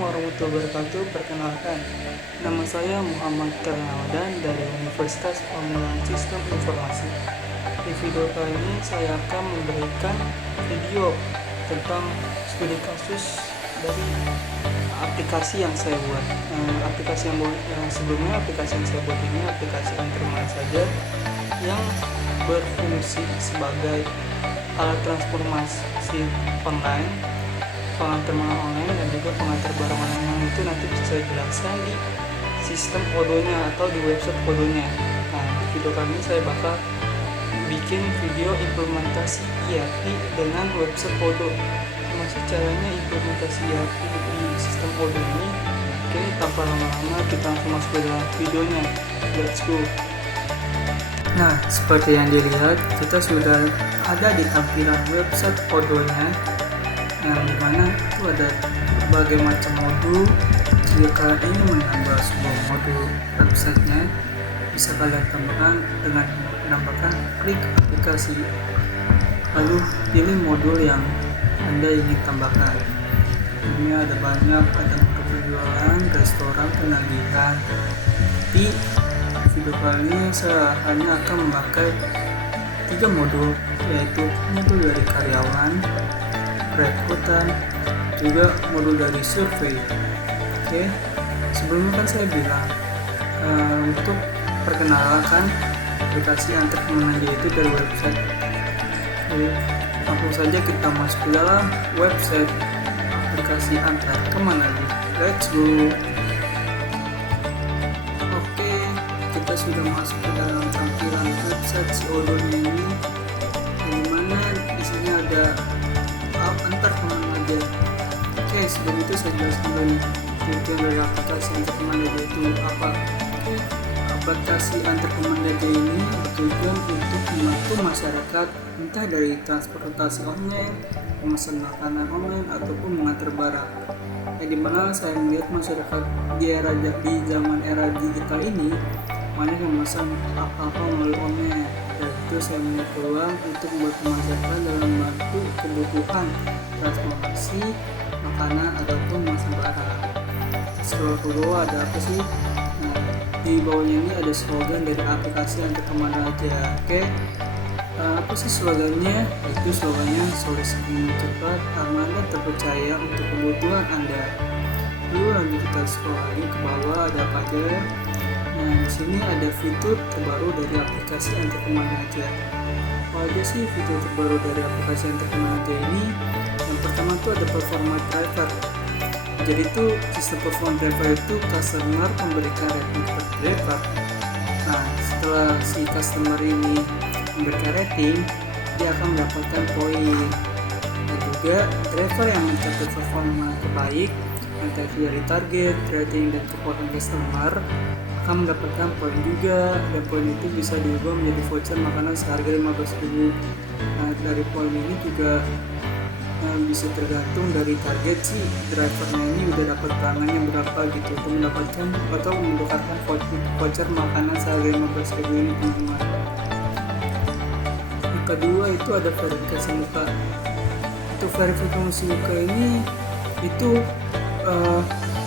warahmatullahi wabarakatuh. Perkenalkan, nama saya Muhammad Karnawdan dari Universitas Pengembangan Sistem Informasi. Di video kali ini saya akan memberikan video tentang studi kasus dari aplikasi yang saya buat. Aplikasi yang sebelumnya, aplikasi yang saya buat ini aplikasi Antarkemana saja yang berfungsi sebagai alat transformasi online, pengantar barang online, dan juga pengantar barang online yang itu nanti bisa saya jelaskan di sistem Odoo-nya atau di website Odoo-nya. Nah, di video kali ini saya bakal bikin video implementasi ERP dengan website Odoo. Masih caranya implementasi ERP di sistem Odoo ini. Oke, tanpa lama-lama kita langsung masuk ke dalam videonya. Let's go. Nah, seperti yang dilihat, kita sudah ada di tampilan website Odoo-nya, yang dimana itu ada berbagai macam modul. Jika ingin menambah sebuah modul websitenya, bisa kalian tambahkan dengan menambahkan klik aplikasi, lalu pilih modul yang Anda ingin tambahkan. Ini ada banyak, ada modul penjualan, restoran, penagihan. Di video kali ini saya hanya akan memakai 3 modul, yaitu modul dari karyawan, rekrutan, juga modul dari survei. Oke, sebelumnya kan saya bilang untuk perkenalkan aplikasi Antarkemana itu dari website. Oke, langsung saja kita masuk ke dalam website aplikasi Antarkemana. Let's go. Oke, kita sudah masuk ke dalam tampilan website si Odoo ini, dimana di sini ada Antarkemana aja. Oke, sebelum itu saya jelaskan dulu tujuan dari aplikasi Antarkemana itu apa. Oke, aplikasi Antarkemana ini bertujuan untuk membantu masyarakat entah dari transportasi online, pemesan makanan online, ataupun mengantar barang. Dimana saya melihat masyarakat di zaman era digital ini banyak yang memesan apa-apa melalui online. Dan itu saya melihat peluang untuk membantu masyarakat dalam membantu kebutuhan transportasi makanan ataupun memesan barang. Scroll ke bawah ada apa sih? Nah, di bawahnya ini ada slogan dari aplikasi Antarkemana aja. Oke, apa sih slogannya? Itu slogannya solusi cepat, aman, dan terpercaya untuk kebutuhan Anda. Lalu lanjut kita scroll lagi ke bawah, ada apa aja? Nah, di sini ada fitur terbaru dari aplikasi Antarkemana aja. Apa aja sih fitur terbaru dari aplikasi Antarkemana aja ini? Yang pertama tuh ada performa driver. Jadi itu sistem performa driver itu customer memberikan rating ke driver. Nah, setelah si customer ini memberikan rating, dia akan mendapatkan poin. Dan juga driver yang mencapai performa terbaik, entah itu dari target, rating, dan kepuasan customer, akan mendapatkan poin juga. Dan poin itu bisa diubah menjadi voucher makanan seharga 15.000. Nah, dari poin ini juga bisa tergantung dari target si drivernya ini udah dapat pelanggannya berapa gitu, untuk mendapatkan atau menukarkan voucher makanan seharga 15.000 ini, teman-teman. Yang kedua itu ada verifikasi muka. Untuk verifikasi muka ini itu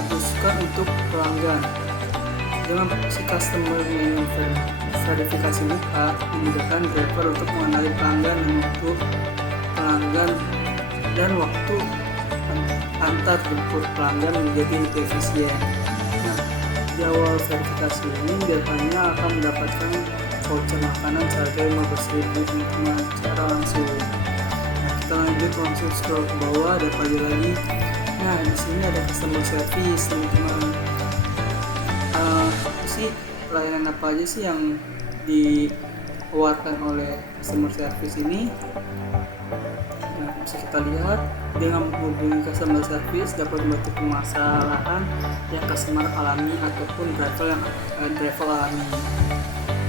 dikhususkan untuk pelanggan. Dengan si customer-nya yang verifikasi muka memudahkan driver untuk mengenali pelanggan untuk pelanggan dan waktu antar jemput pelanggan menjadi lebih efisien. Nah, di awal verifikasi ini biasanya akan mendapatkan voucher makanan seharga 15.000 teman-teman secara langsung. Nah, kita langsung scroll ke bawah, ada apa lagi? Nah, di sini ada customer service, teman-teman. Pelayanan apa aja sih yang ditawarkan oleh customer service ini? Nah, bisa kita lihat, dengan menghubungi customer service dapat membantu permasalahan yang customer alami ataupun driver alami.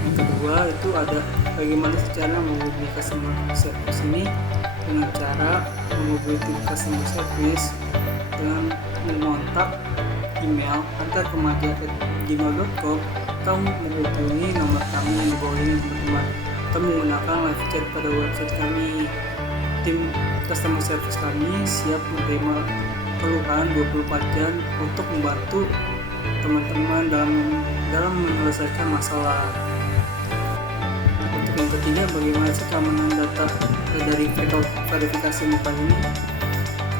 Yang kedua itu ada bagaimana cara menghubungi customer service ini, dengan cara menghubungi customer service dengan mengontak email antarkemana@gmail.com atau menghubungi nomor kami yang di bawah ini, teman-teman, atau menggunakan live chat pada website kami. Tim customer service kami siap menerima keluhan 24 jam untuk membantu teman-teman dalam menyelesaikan masalah. Untuk yang ketiga, bagaimana sih keamanan data dari verifikasi muka ini?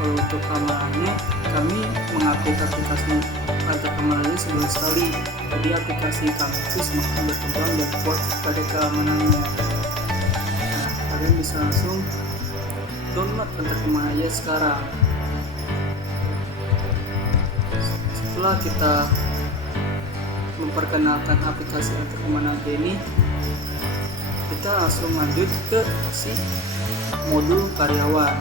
Kalau untuk keamanannya, kami mengupdate aplikasi antar keamanan sebulan sekali. Jadi aplikasi kami itu semakin berkembang dan kuat pada keamanannya. Nah, kalian bisa langsung download antar keamanan aja sekarang. Setelah kita memperkenalkan aplikasi antar keamanan ini, kita langsung lanjut ke si modul karyawan.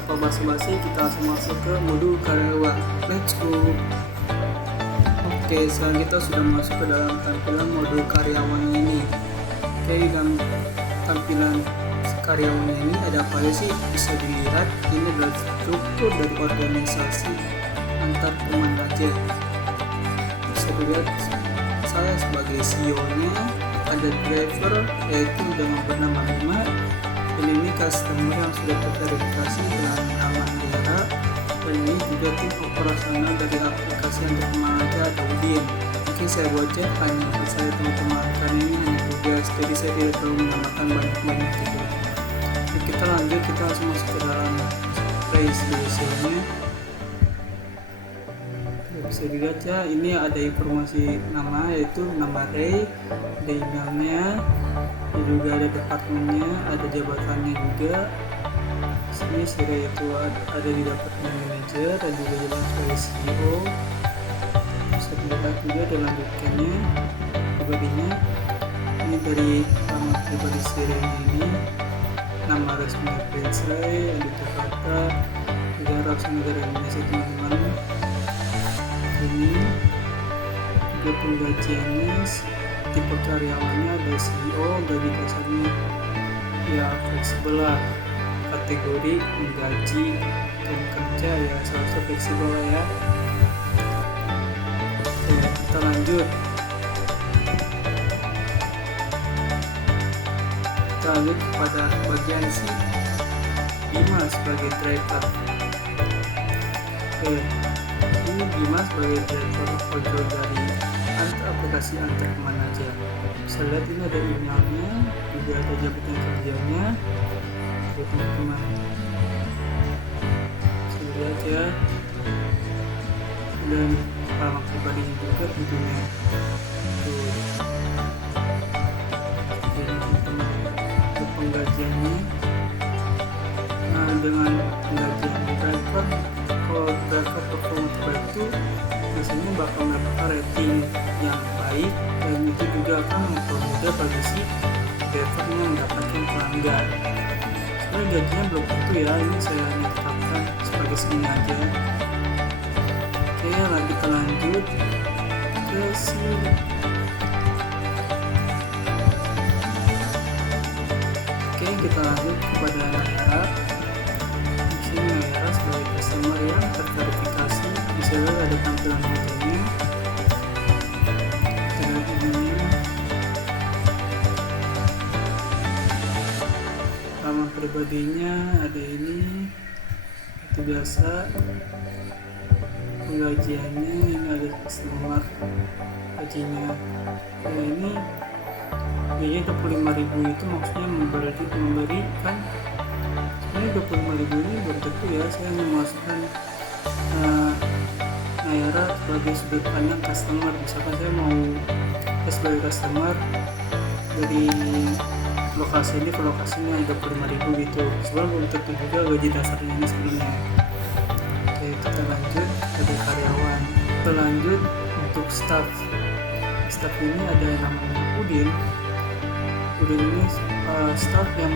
Apa basa-basi, kita langsung masuk ke modul karyawan. Let's go. Oke, sekarang kita sudah masuk ke dalam tampilan modul karyawan ini. Oke, dalam tampilan karyawan ini ada apa aja sih? Bisa dilihat, ini adalah struktur dari organisasi antar teman aja. Bisa dilihat, saya sebagai CEO-nya, ada driver yaitu dengan bernama Lima, dan ini customer yang sudah terverifikasi dengan nama Dera, dan ini juga tim operasional dari aplikasi yang bertenaga atau UDIN. Mungkin saya baca hanya saya teman-teman karena ini hanya tugas, jadi saya tidak perlu menambahkan banyak-banyak gitu. Jadi kita lanjut, kita langsung masuk ke dalam resolusinya. Bisa dilihat ya, ini ada informasi nama, yaitu nama Ray, ada emailnya, dan juga ada departemennya, ada jabatannya juga. Sini si Ray itu ada di departemen manager dan juga jabatan sebagai CEO. Bisa dilihat juga ada lanjutannya pribadinya. Ini dari nama pribadi si Ray ini, nama resmi Prince Ray, ada Jakarta, negara asal negara Indonesia teman-teman. Ini juga penggajiannya, tipe karyawannya ada CEO, gaji dasarnya ya fleksibel lah, kategori menggaji dan kerja ya selalu fleksibel lah ya. Oke, kita lanjut. Kita lanjut pada bagian si Bima sebagai driver. Oke, ini Bima sebagai driver ojol dari aplikasi antar kemana aja. Bisa lihat ini ada emailnya, juga ada jabatan kerjanya buat teman-teman. Bisa lihat ya, dan alamat pribadinya juga tentunya. Tuh, jadi teman-teman, untuk penggajiannya, nah dengan penggajian driver, kalau driver performa terbaik itu biasanya bakal mendapatkan rating yang baik, dan itu juga akan mempermudah bagi si drivernya mendapatkan pelanggan. Sebenarnya gajinya belum tentu ya, ini saya hanya tetapkan sebagai segini aja. Oke, kita lanjut ke sini. Oke, kita lanjut kepada Nayara. Di sini Nayara sebagai customer yang terverifikasi. Bisa lihat ada tampilan fotonya, nama pribadinya ada ini, itu biasa. Penggajiannya ini ada customer gajinya ya, ini biaya 25.000 itu maksudnya memberikan. Sebenarnya 25.000 ini belum tentu ya, saya hanya memasukkan Nayara sebagai sudut pandang customer. Misalkan saya mau sebagai customer dari lokasi ini ke lokasinya 25.000 gitu, sebenarnya belum tentu juga gaji dasarnya ini sebelumnya. Oke, kita lanjut pada karyawan. Kita lanjut untuk staff. Staff ini ada yang namanya Udin. Udin ini staff yang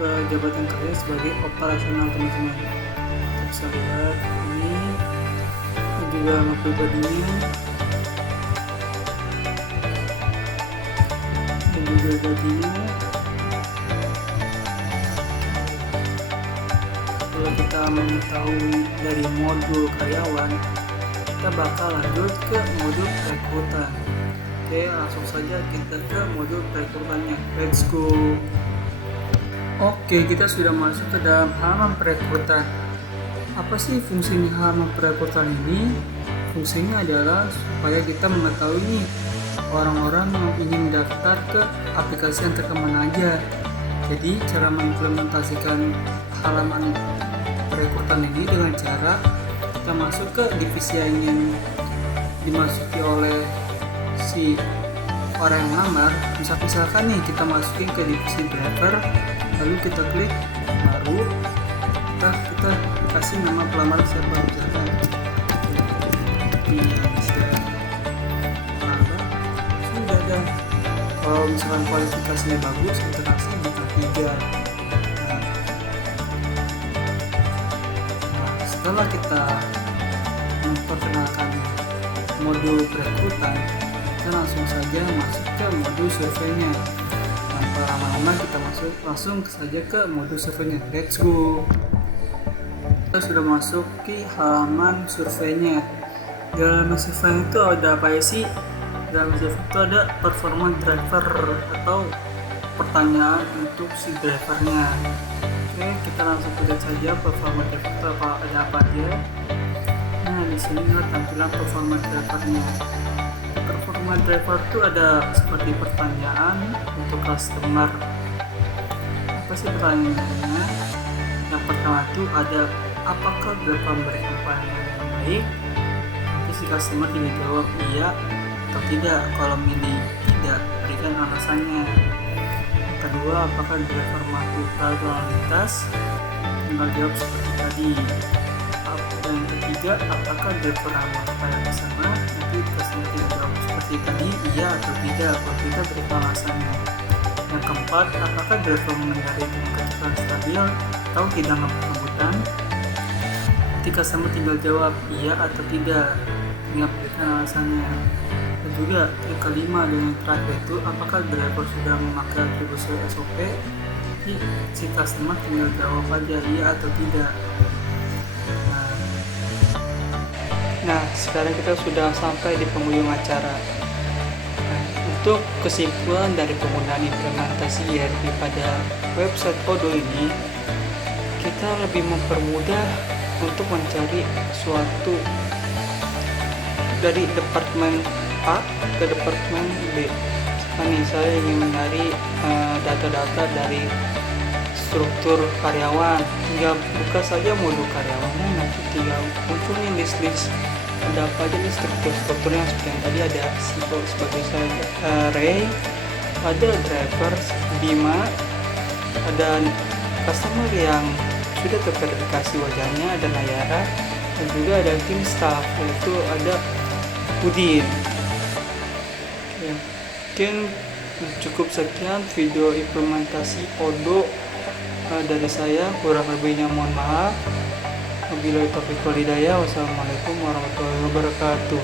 berjabatan kerja sebagai operasional teman-teman. Kita bisa lihat ini juga nama pribadinya dan juga gajinya. Kalau kita mengetahui dari modul karyawan, kita bakal lanjut ke modul perekrutan. Oke, langsung saja kita ke modul perekrutannya. Let's go. Oke, kita sudah masuk ke dalam halaman perekrutan. Apa sih fungsinya halaman perekrutan ini? Fungsinya adalah supaya kita mengetahui nih orang-orang yang ingin daftar ke aplikasi yang terkemana aja. Jadi cara mengimplementasikan halaman perekrutan ini dengan cara kita masuk ke divisi yang ingin dimasuki oleh si orang yang lamar. Misalkan nih kita masukin ke divisi driver, lalu kita klik baru, kita kasih nama pelamar siapa, misalkan bisa apa sudah ada. Kalau misalkan kualifikasinya bagus, kita kasih bintang 3. Nah, setelah kita memperkenalkan modul perekrutan, kita langsung saja masuk ke modul surveinya. Tanpa lama-lama kita langsung saja ke modul surveinya. Let's go. Kita sudah masuk ke halaman surveinya. Dalam survei itu ada apa sih? Dalam survei itu ada performa driver atau pertanyaan untuk si drivernya. Oke, kita langsung lihat saja performa driver itu ada apa aja. Nah, di sini tampilan performa drivernya. Performa driver itu ada seperti pertanyaan untuk customer. Apa sih pertanyaannya? Yang pertama itu ada, apakah driver memberikan pelayanan yang baik? Nanti si customer tinggal jawab iya atau tidak. Kalau milih tidak, berikan alasannya. Yang kedua, apakah driver mampu lalu lintas? Tinggal jawab seperti tadi. Dan yang ketiga, apakah driver ramah kepada customer? Nanti customer tinggal jawab seperti tadi, iya atau tidak. Kalau tidak, berikan alasannya. Yang keempat, apakah driver mengendarai dengan kecepatan stabil atau tidak ngebut-ngebutan? Nanti customer tinggal jawab iya atau tidak, tinggal berikan alasannya. Dan juga yang kelima dan yang terakhir itu, apakah driver sudah memakai atribusi SOP? Jadi si customer tinggal jawab aja iya atau tidak. Nah, sekarang kita sudah sampai di penghujung acara. Nah, untuk kesimpulan dari penggunaan implementasi ERP pada website Odoo ini, kita lebih mempermudah untuk mencari suatu dari departemen A ke departemen B. Nah, saya ingin mencari data-data dari struktur karyawan, tinggal buka saja modul karyawannya, nanti tinggal munculin list-list ada apa aja nih strukturnya. Seperti yang tadi ada simple sebagai Ray, ada driver Bima, ada customer yang sudah terverifikasi wajahnya, ada Nayara, dan juga ada tim staff yaitu ada Udin. Oke, mungkin cukup sekian video implementasi Odoo dari saya, kurang lebihnya mohon maaf. Wabillahi taufiq wal hidayah. Wassalamualaikum warahmatullahi wabarakatuh.